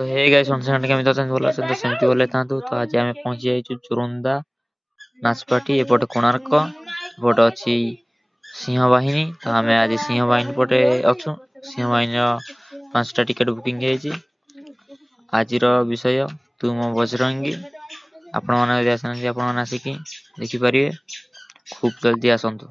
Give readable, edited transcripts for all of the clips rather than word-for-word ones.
तो hey guys सुनसान केମିତି ଅଛନ୍ତି ଭଲ ଅଛନ୍ତି ସେମିତି ଭଲ ଥାନ୍ତୁ। ତ ଆଜି ଆମେ ପହଞ୍ଚି ଯାଇଛୁ ଚୁରୁନ୍ଦା ନାଚପାଟି ଏପଟେ କୋଣାର୍କ ଏପଟେ ଅଛି ସିଂହବାହିନୀ। ତ ଆମେ ଆଜି ସିଂହବାହିନୀ ପଟେ ଅଛୁ। ସିଂହବାହିନୀର 5ଟା ଟିକେଟ ବୁକିଂ ହେଇଛି। ଆଜିର ବିଷୟ ତୁ ମୋ ବଜରଙ୍ଗୀ। ଆପଣମାନେ ଯଦି ଆସିନାହାନ୍ତି ଆପଣମାନେ ଆସିକି ଦେଖିପାରିବେ। ଖୁବ୍ ଜଲ୍ଦି ଆସନ୍ତୁ।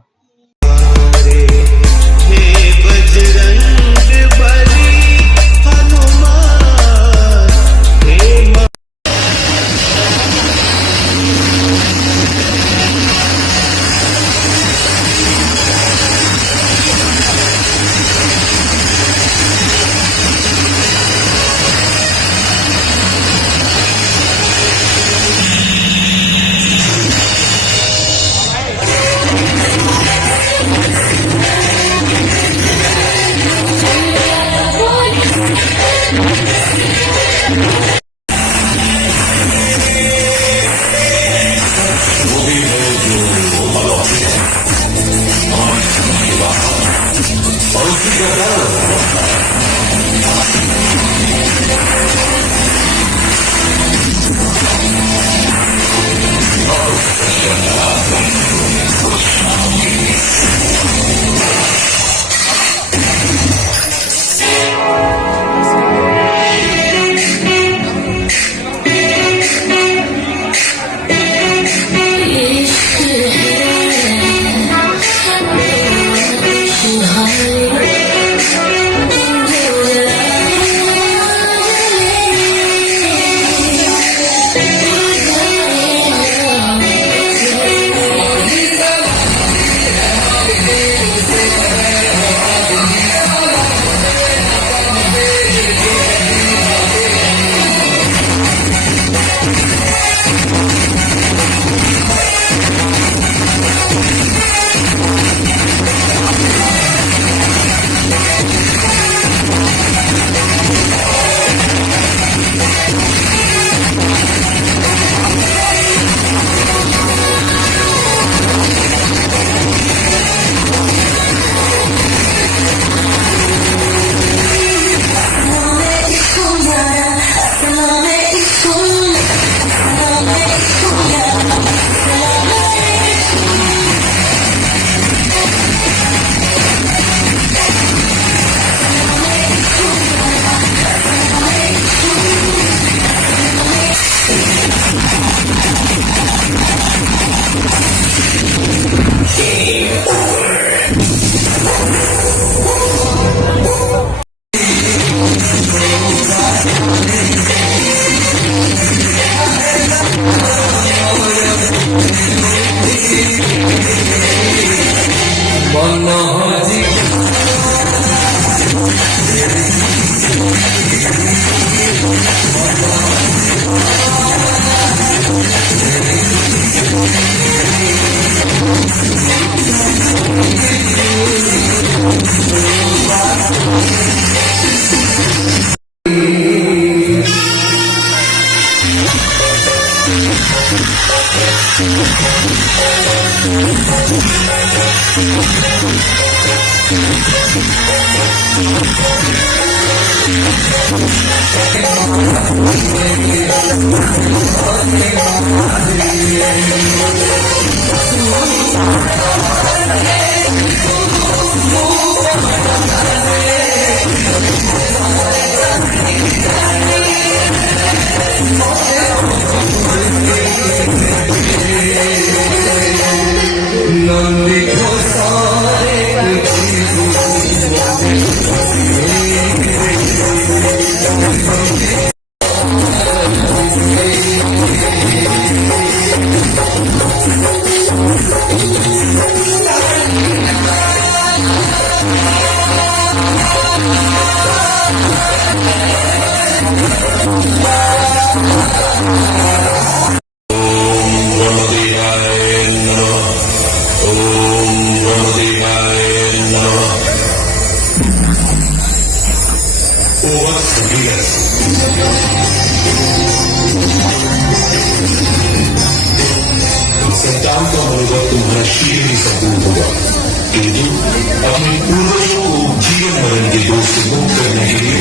पूर्वजों को जीवन मरण के दोष से मुक्त करने के लिए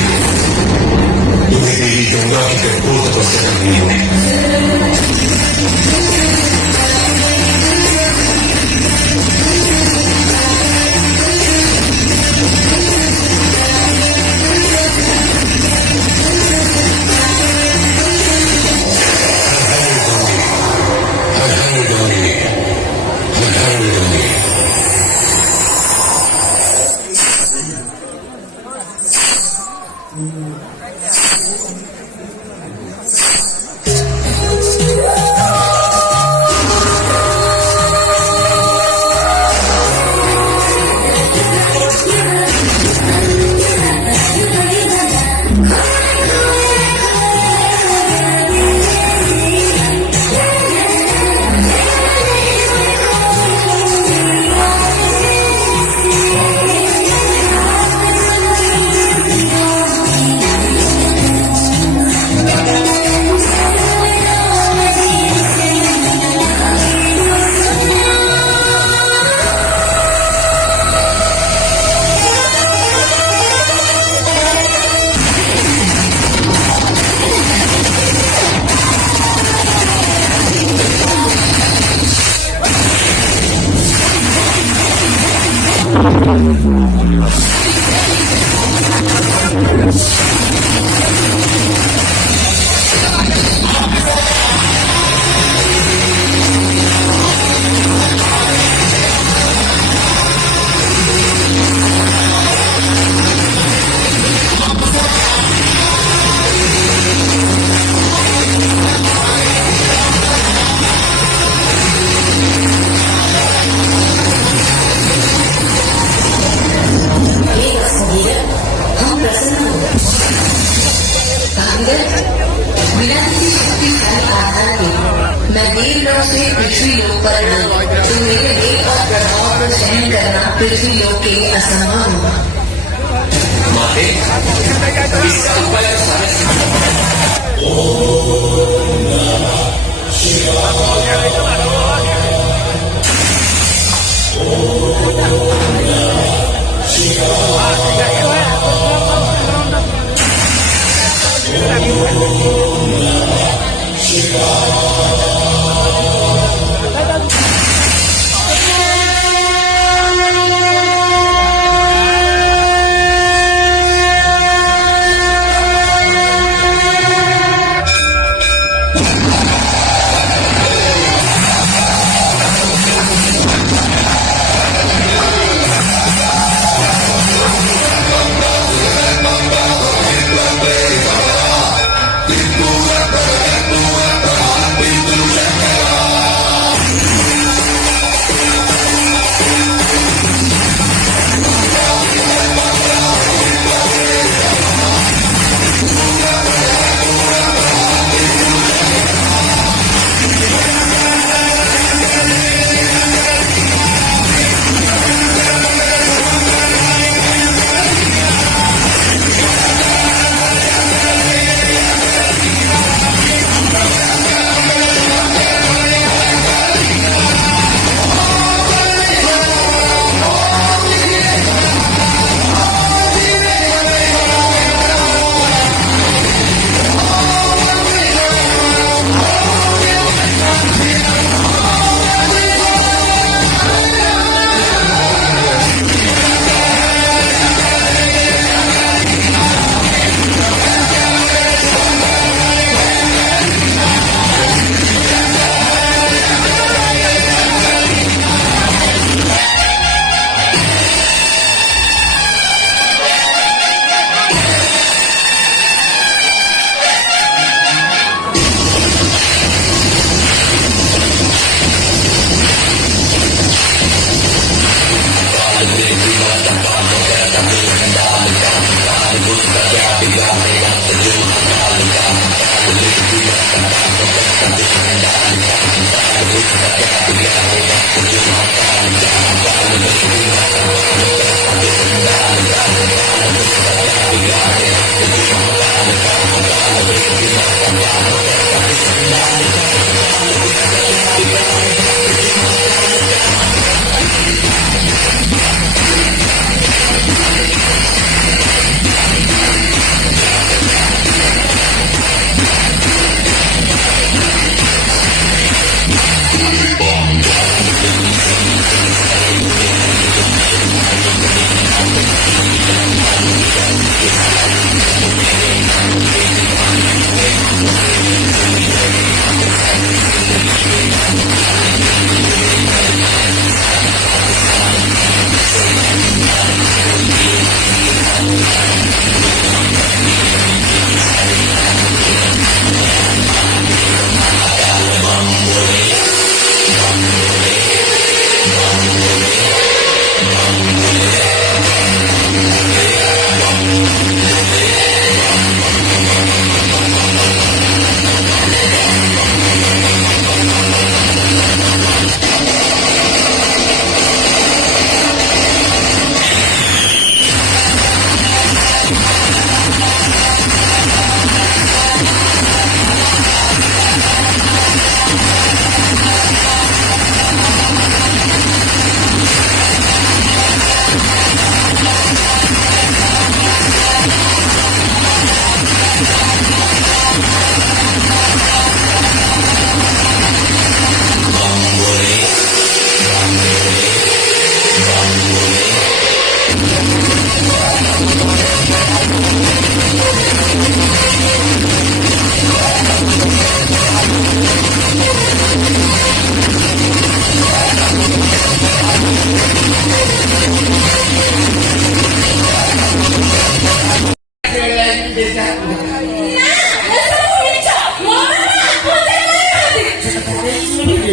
तुम्हें मेरी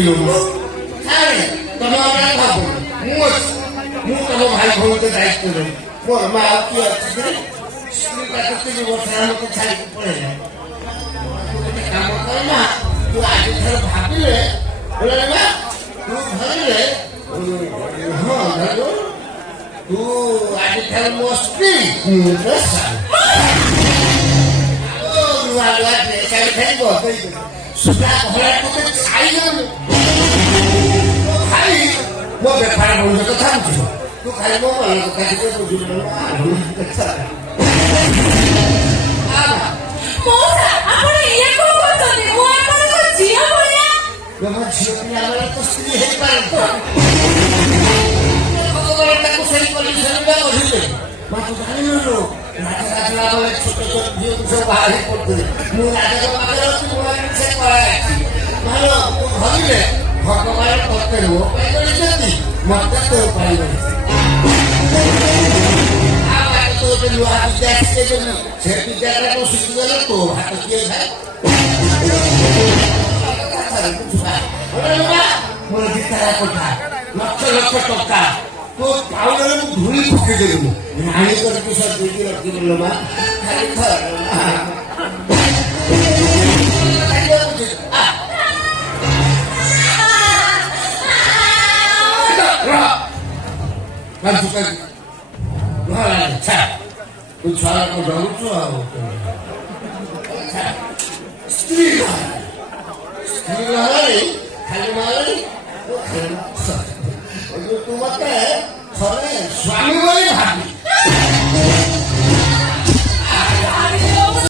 लोग सारे तुम्हारा भाग ମୁଁ ତମ ଭାଇ ଭଉଣୀଙ୍କ ଦାୟିତ୍ୱ ନେବି ମୋର ମା ଆଉ କିଏ ଅଛି ସ୍ତ୍ରୀ ତାକୁ 3 ବର୍ଷ ଆମକୁ ଛାଡ଼ିକି ପଳେଇଲା ଗୋଟେ କାମ କର ନା ତୁ ଆଜିଠାରୁ ଭାବିଲେ ମା ତୁ ଭାବିଲେ ହଁ ଭାବୁ ତୁ ଆଜିଠାରୁ ମୋ ସ୍ତ୍ରୀ ନୂଆ ନୂଆ ଡ୍ରେସ୍ ଆଣି ଖାଇବ ସୁଧା ଘୋଡ଼ା ତୋତେ ଖାଇଗଲୁ ଭାଇ ମୋ ବେପାର ବନ୍ଦ କଥା ବୁଝିବ ତୁ ଖାଲି ମୋ ମନ କଥା ଟିକେ ବୁଝିଲୁ ଝିଅ ପିଲା ବେଳେ ତ ସ୍ତ୍ରୀ ହେଇପାରନ୍ତି ଭଗବାନ ତାକୁ ସେଇ କଣ୍ଡିସନରେ କହିଲେ ମାତ୍ର ଜାଣିଲୁ ରାଜା ଆସିଲା ବେଳେ ଛୋଟ ଛୋଟ ଝିଅକୁ ସବୁ ବାହାରି ପଡୁଥିଲେ ମୁଁ ରାଜାଙ୍କ ପାଖରେ ଅଛି ମୋ ସେ କରାଇଛି ଭଲ ତୁ ଭାବିଲେ ଭଗବାନ ତତେ ମୋ ପାଇଁ କରିଛନ୍ତି ମତେ ତୋ ପାଇଁ ତୁ ଗୋଟେ ନୂଆ ବିଦ୍ୟା ଶିଖେଇଦେଲୁ ସେ ବିଦ୍ୟାଟା ତୁ ଶିଖିଗଲେ ତୋ ହାତ କିଏ ଖାଏ ମୋର ଗୀତାର କଥା ଲକ୍ଷ ଲକ୍ଷ ଟଙ୍କା ତୋ ପାଉଡ଼ରେ ମୁଁ ଧୂଳି ପକେଇଦେଲି ଆଣି କରିକି ସବୁ ଦେଇକି ରଖିଦେଲୁ ମା ଖାଲି ତୁ ଛୁଆ ଡରୁଛୁ ଆଉ ସ୍ତ୍ରୀ ଖାଲି ମାରି ତୁ ମତେ ଥରେ ସ୍ୱାମୀ ବୋଲି